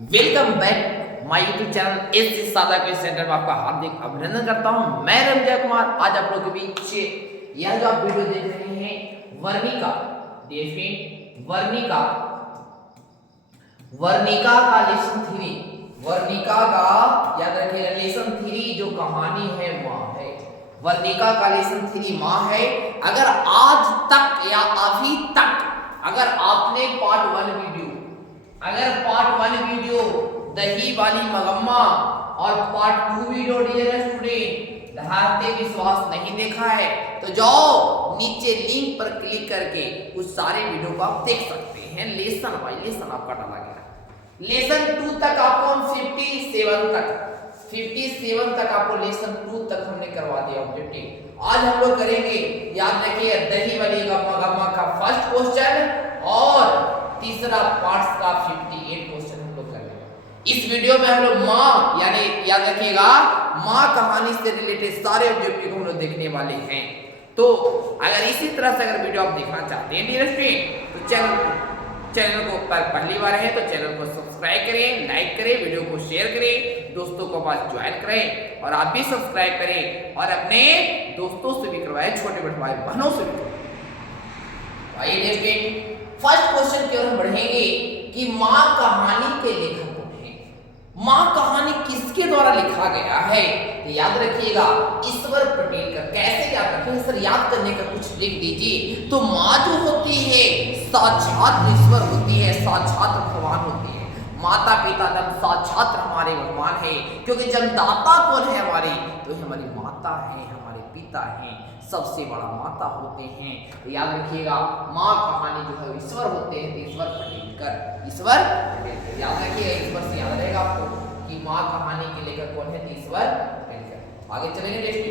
Welcome back my YouTube channel S सादा quiz centre में आपका हार्दिक अभिनंदन करता हूं। मैं रंजय कुमार आज आप लोगों के बीच यह जो आप वीडियो देख रहे हैं वर्णिका वर्णिका का लेसन थ्री, वर्णिका का याद रखिएगा लेसन थ्री जो कहानी है माँ है। वर्णिका का लेसन थ्री माँ है। अगर आज तक या अभी तक अगर आपने पार्ट वन वीडियो दही वाली मगम्मा और पार्ट 2 वीडियो डियर स्टूडेंट दहाड़ते विश्वास नहीं देखा है तो जाओ नीचे लिंक पर क्लिक करके उस सारे वीडियो को आप देख सकते हैं। लेसन आपका डाला गया। लेसन 2 तक आपको हम 57 तक आपको लेसन 2 तक हमने करवा दिया ऑब्जेक्टिव। आज हम लोग करेंगे, याद रखिए, दही वाली मगम्मा का फर्स्ट क्वेश्चन और तीसरा पार्ट्स का 58 क्वेश्चन हम लोग करेंगे। इस वीडियो में हम लोग माँ यानी याद रखिएगा माँ कहानी से रिलेटेड सारे ऑब्जेक्टिव हम लोग देखने वाले हैं। तो अगर इसी तरह से अगर वीडियो आप देखना चाहते हैं डियर स्टूडेंट तो चैनल को पहली बार है तो चैनल को सब्सक्राइब करें, लाइक करें, वीडियो को शेयर करें, दोस्तों को पास ज्वाइन करें और आप भी सब्सक्राइब करें और अपने दोस्तों से भी करवाएं, छोटे बड़े भाई बहनों से भी करवाएं। आइए देखिए फर्स्ट क्वेश्चन की ओर हम बढ़ेंगे कि माँ कहानी के लेखक कौन है। माँ कहानी किसके द्वारा लिखा गया है तो याद रखिएगा ईश्वर पटेल का। कैसे याद रखेंगे सर, याद करने का कुछ लिख दीजिए। तो माँ जो होती है साक्षात ईश्वर होती है, साक्षात भगवान होती है। माता पिता जब साक्षात हमारे भगवान है, क्योंकि जन्मदाता कौन है हमारी, तो हमारी माता है, हमारे पिता हैं, सबसे बड़ा माता होते हैं। तो याद रखिएगा माँ कहानी जो है ईश्वर होते हैं, ईश्वर पटेलकर, ईश्वर पटेलकर। याद रखिएगा ईश्वर से याद रहेगा आपको कि माँ कहानी के लेखक कौन है, ईश्वर पटेलकर। आगे चलेंगे नेक्स्ट।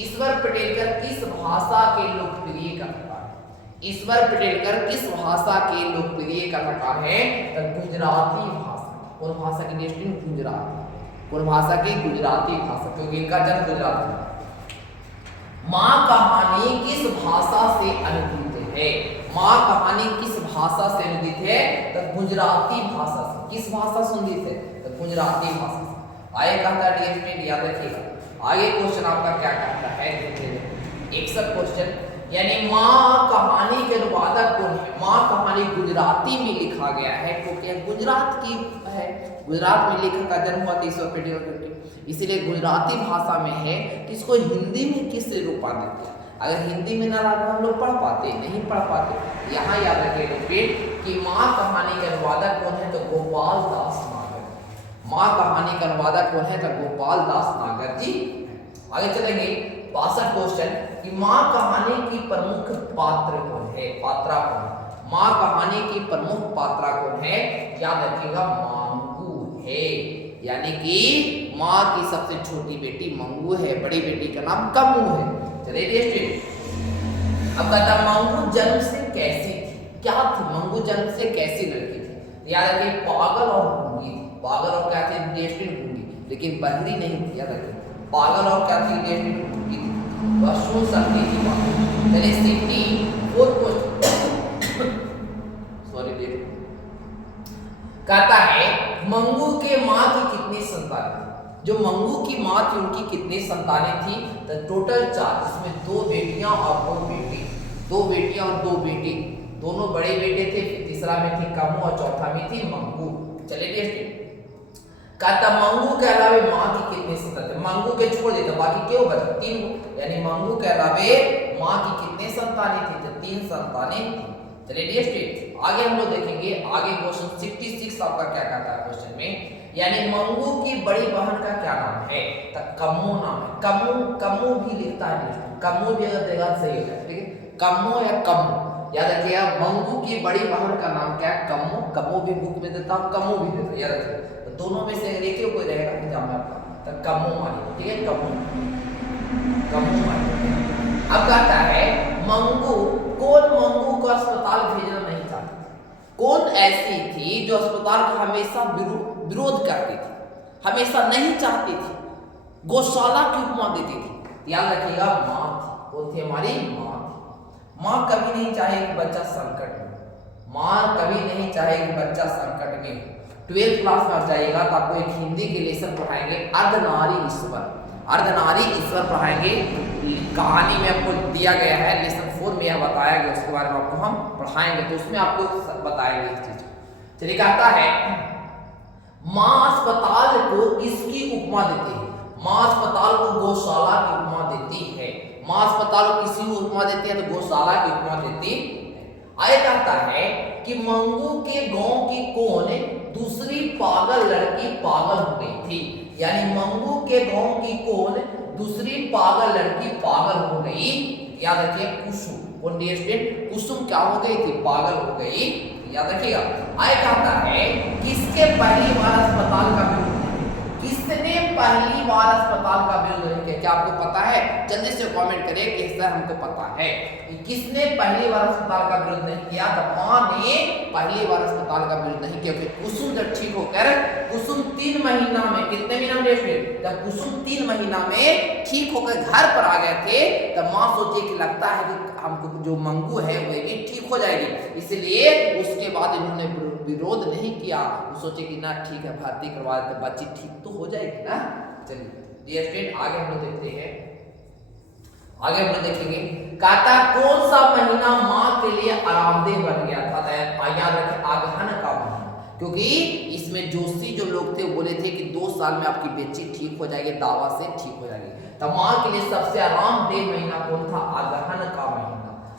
ईश्वर पटेलकर किस भाषा के लोकप्रिय कथाकार है। ईश्वर पटेलकर किस भाषा के लोकप्रिय कथाकार है तो गुजराती भाषा। कौन भाषा की नेक्स्ट? गुजराती। कौन भाषा की? गुजराती भाषा, क्योंकि इनका जन्म गुजरात में। माँ कहानी किस भाषा से अनुदित है? माँ कहानी किस भाषा से अनुदित है तो गुजराती भाषा से। किस भाषा से अनुदित है तो गुजराती भाषा से। आगे कहता है डियर स्टूडेंट याद रखिएगा आगे क्वेश्चन आपका क्या कहता है। 61 क्वेश्चन, यानी माँ कहानी के अनुवादक कौन है। माँ कहानी गुजराती में लिखा गया है क्योंकि गुजरात की है, गुजरात में लेखक का जन्म हुआ ईश्वर पटेल करके, इसीलिए गुजराती भाषा में है। इसको हिंदी में किससे रूपांतरित किया? अगर हिंदी में ना हम लोग पढ़ पाते, नहीं पढ़ पाते। यहाँ याद रखिए कि माँ कहानी के अनुवादक कौन है तो गोपाल दास नागर। माँ कहानी का अनुवादक कौन है तो गोपाल दास नागर जी। आगे चलेंगे 62 क्वेश्चन कि माँ कहानी की प्रमुख पात्र कौन है, पात्रा कौन है। माँ कहानी की प्रमुख पात्रा कौन है? याद रखिएगा मंगू है, यानी कि माँ की सबसे छोटी बेटी मंगू है, बड़ी बेटी का नाम कम्मू है। चलिए नेक्स्ट। अब कहता मंगू जन्म से कैसी थी, क्या थी मंगू जन्म से कैसी लड़की थी? याद रखिए पागल और गूंगी थी। पागल और क्या थी? गूंगी, लेकिन बहरी नहीं थी। याद रखिए पागल और क्या थी? गूंगी थी, वह सुन सकती थी बात। चलिए 64 क्वेश्चन सॉरी कहता है मंगू के माँ की कितनी संतानें? जो मंगू की माँ थी उनकी कितनी संतानें थी तो टोटल 4। इसमें 2 बेटियां और 2 बेटे, 2 बेटियां और 2 बेटे, दोनों बड़े बेटे थे। फिर तीसरा में थी कम्मू और चौथा में थी मंगू। चलिए नेक्स्ट कहता मंगू के अलावे माँ की कितनी संतानें? मंगू के छोड़ देता बाकी क्यों बचा 3, यानी मंगू के अलावे माँ की कितनी संतानें थी तो 3 संतानें थी। चलिए नेक्स्ट आगे हम लोग देखेंगे। आगे क्वेश्चन 66 आपका क्या कहता है क्वेश्चन में, यानी मंगू की बड़ी बहन का क्या नाम है तो कम्मू नाम है। कम्मू भी लिखता है, कम्मू भी अगर देगा सही होगा, ठीक है, कम्मू या कम्मू। याद रखिएगा मंगू की बड़ी बहन का नाम क्या है? कम्मू। कम्मू भी बुक में देता हूँ, कम्मू भी देता, याद रखिए। तो दोनों में से एक ही कोई रहेगा एग्जाम में आपका तो कम्मू मानिए, ठीक है, कम्मू मानिए। अब कहता है कौन मंगू को अस्पताल भेजना नहीं चाहती थी? कौन ऐसी थी जो अस्पताल का हमेशा विरोध करती थी, हमेशा नहीं चाहती थी, गौशाला की उपमा देती थी? याद रखिएगा माँ थी। कौन थी? हमारी माँ थी। माँ कभी नहीं चाहे कि बच्चा संकट में, माँ कभी नहीं चाहे कि बच्चा संकट में। 12th क्लास में आ जाइएगा तो आपको एक हिंदी के लेसन पढ़ाएंगे अर्धनारी ईश्वर, अर्धनारी ईश्वर पढ़ाएंगे। कहानी में आपको दिया गया है, लेसन 4 में यह बताया गया, उसके बारे में आपको हम पढ़ाएंगे, तो उसमें आपको बताएंगे इस चीज। चलिए कहता है माँ अस्पताल को किसकी उपमा देती है? माँ अस्पताल को गौशाला की उपमा देती है। माँ अस्पताल को किसी को उपमा देती है तो गौशाला की उपमा देती है। आगे कहता है कि मंगू के गांव की कौन दूसरी पागल लड़की पागल हो गई थी, यानी मंगू के गांव की कौन दूसरी पागल लड़की पागल हो गई। याद रखिए कुसुम, कुसुम क्या हो गई थी? पागल हो गई, याद रखिएगा। आगे कहता है किसके पहली बार अस्पताल का विरोध, किसने पहली बार अस्पताल का विरोध किया? क्या आपको पता है? जल्दी से कमेंट करिए कि सर हमको पता है। किसने पहली बार अस्पताल का विरोध नहीं किया? तो मां ने पहली बार अस्पताल का विरोध नहीं किया, क्योंकि कुसुम जब ठीक होकर, कुसुम 3 महीना में, कितने महीना में, जब कुसुम 3 महीना में ठीक होकर घर पर आ गए थे, तब मां सोची कि लगता है कि हमको जो मंगू है वो भी ठीक हो जाएगी, इसलिए उसके बाद इन्होंने विरोध नहीं किया। वो सोचे कि ना ठीक है भर्ती करवा देते, बच्ची ठीक तो हो जाएगी ना। चलिए स्टूडेंट आगे हम लोग देखते हैं, आगे हम लोग देखेंगे। कहता कौन सा महीना माँ के लिए आरामदेह बन गया था? याद रखें अगहन का महीना, क्योंकि इसमें जोशी जो लोग थे वो बोले थे कि 2 साल में आपकी बच्ची ठीक हो जाएगी, दावा से ठीक हो जाएगी। तो माँ के लिए सबसे आरामदेह महीना कौन था? अगहन का महीना।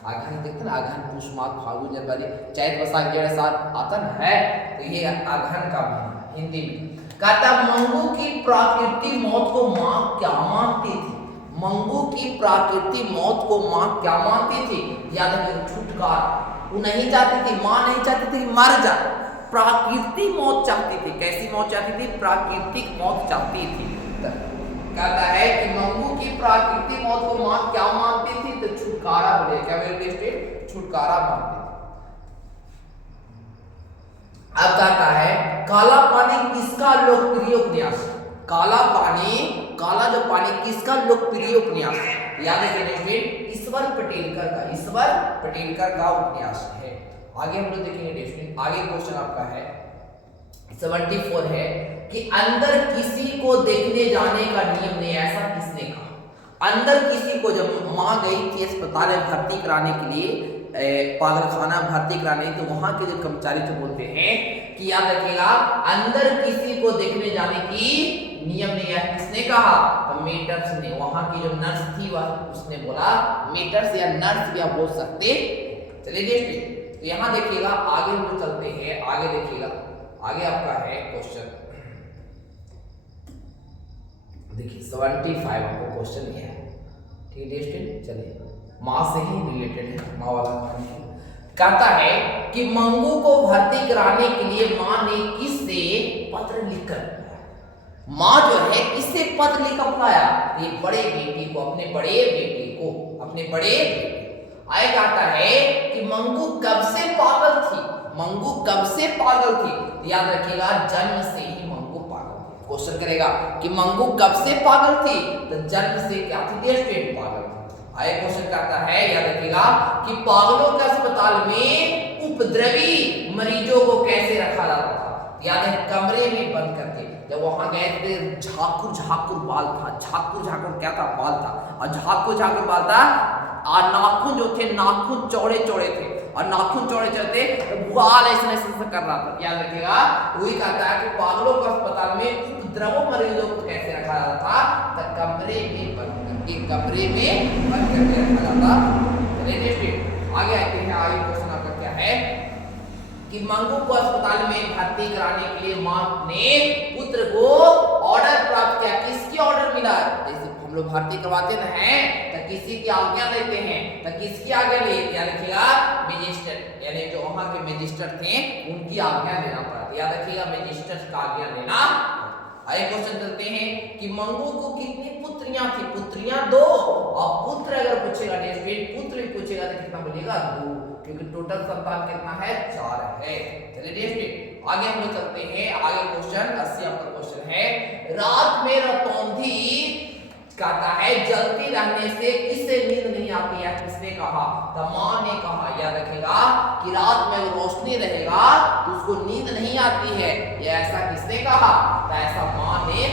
अगहन देखते ना, अगहन पुष माघ फाल्गुन जनवरी चैत वैशाख जेठ साल आता ना है, तो ये अगहन का महीना हिंदी में। कहता मंगू की प्राकृतिक मौत को माँ क्या मानती थी? मंगू की प्राकृतिक मौत को माँ क्या मानती थी? याद रखिए छुटकारा, वो नहीं चाहती थी, माँ नहीं चाहती थी मर जा, प्राकृतिक मौत चाहती थी। कैसी मौत चाहती थी? प्राकृतिक मौत चाहती थी। कहता है कि मंगू की प्राकृतिक मौत को माँ क्या मानती थी? तो छुटकारा बोले, क्या बोले? छुटकारा मानती थी। अब कहता है काला पानी किसका लोकप्रिय उपन्यास? काला पानी, काला जो पानी किसका लोकप्रिय उपन्यास? याद है ईश्वर पटेलकर का, ईश्वर पटेलकर का उपन्यास है। आगे हम लोग देखेंगे, आगे क्वेश्चन आपका है 74 है कि अंदर किसी को देखने जाने का नियम नहीं, ऐसा किसने कहा? अंदर किसी को, जब माँ गई थी अस्पताल में भर्ती कराने के लिए, पागलखाना भर्ती कराने, तो वहां के जो कर्मचारी थे बोलते हैं कि याद रखिएगा अंदर किसी को देखने जाने की नियम नहीं है। किसने कहा? तो मेटर्स ने, वहां की जो नर्स थी वह उसने बोला, मेटर्स या नर्स भी आप बोल सकते। चलिए देखिए, तो यहाँ देखिएगा, आगे हम लोग चलते हैं, आगे देखिएगा, आगे आपका है क्वेश्चन, देखिए 75 आपको क्वेश्चन ये है, ठीक है स्टूडेंट। चलिए माँ से ही रिलेटेड है, माँ वाला कहानी। कहता है कि मंगू को भर्ती कराने के लिए माँ ने किससे पत्र लिखकर, माँ जो है किससे पत्र लिखकर बुलाया? ये बड़े बेटी को, अपने बड़े बेटे को, अपने बड़े बेटे। आगे कहता है कि मंगू कब से पागल थी? मंगू कब से पागल थी? याद रखिएगा जन्म से ही मंगू पागल थी। क्वेश्चन करेगा कि मंगू कब से पागल थी? तो जन्म से क्या थी? पागल थी। आगे क्वेश्चन कहता है, याद रखिएगा कि पागलों के अस्पताल में उपद्रवी मरीजों को कैसे रखा जाता था? याद है कमरे में बंद करके। जब वहां गए थे झाकुर झाकुर बाल था, झाकुर झाकुर क्या था? बाल था, और झाकुर झाकुर बाल था, और नाखून जो थे नाखून चौड़े चौड़े थे, और नाखून चौड़े चौड़े थे तो बाल ऐसे ऐसे कर रहा था। याद रखिएगा वही कहता है कि पागलों के अस्पताल में उपद्रव मरीजों को कैसे रखा जाता था? तो कमरे में बंद करके, कमरे में बंद करके रखा जाता। आगे आते हैं, आगे क्वेश्चन आपका क्या है कि मंगू को अस्पताल में भर्ती कराने के लिए मां ने पुत्र को ऑर्डर प्राप्त किया। किसकी ऑर्डर मिला? जैसे हम लोग भर्ती करवाते हैं तो किसी की आज्ञा लेते हैं, तो किसकी आज्ञा ली? याद रखिएगा मजिस्ट्रेट, यानी जो वहां के मजिस्ट्रेट थे उनकी आज्ञा लेना पड़ा। याद रखिएगा मजिस्ट्रेट का आज्ञा लेना। आगे क्वेश्चन चलते हैं कि मंगू को कितनी पुत्रियां थी? पुत्रियां 2, और पुत्र अगर पूछेगा पुत्र भी पूछेगा तो कितना बोलेगा? 2, क्योंकि टोटल संतान कितना है? 4 है। चलिए आगे हम लोग चलते हैं, आगे क्वेश्चन 80 आपका क्वेश्चन है। रात में रतौंधी कहता है जलती रहने से किससे नींद नहीं आती है, किसने कहा, तो माँ ने कहा। याद रखेगा कि रात में रोशनी रहेगा तो उसको नींद नहीं आती है, ये ऐसा किसने कहा, तो ऐसा माँ ने।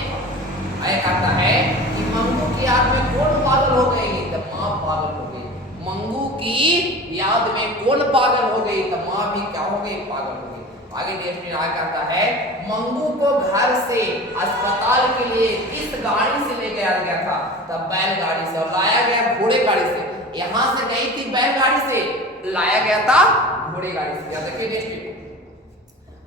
कहता है कि मंगू की याद में कौन पागल हो गई, तो माँ पागल हो गई। मंगू की याद में कौन पागल हो गई, तो माँ भी क्या हो गई, पागल हो गई। आगे नेक्स्ट में कहता है मंगू को घर से अस्पताल के लिए किस गाड़ी से ले गया गया था, तब बैलगाड़ी से, और लाया गया घोड़े गाड़ी से। यहाँ से गई थी बैलगाड़ी से, लाया गया था घोड़े गाड़ी से। याद रखिए नेक्स्ट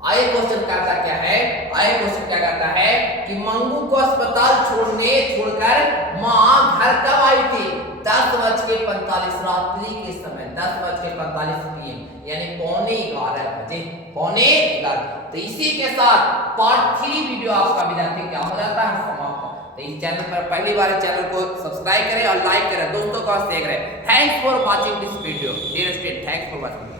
आए क्वेश्चन कहता क्या है, आए क्वेश्चन क्या कहता है कि मंगू को अस्पताल छोड़कर माँ घर कब आई थी, 10:45 रात्रि के समय, 10:45 PM, यानी 11:15 बजे, 11:15। तो इसी के साथ पार्ट 3 वीडियो आपका विद्यार्थी क्या हो जाता है, समाप्त। तो इस चैनल पर पहली बार चैनल को सब्सक्राइब करें और लाइक करें, दोस्तों को देख रहे हैं। Thanks for watching this video dear student, thanks for watching.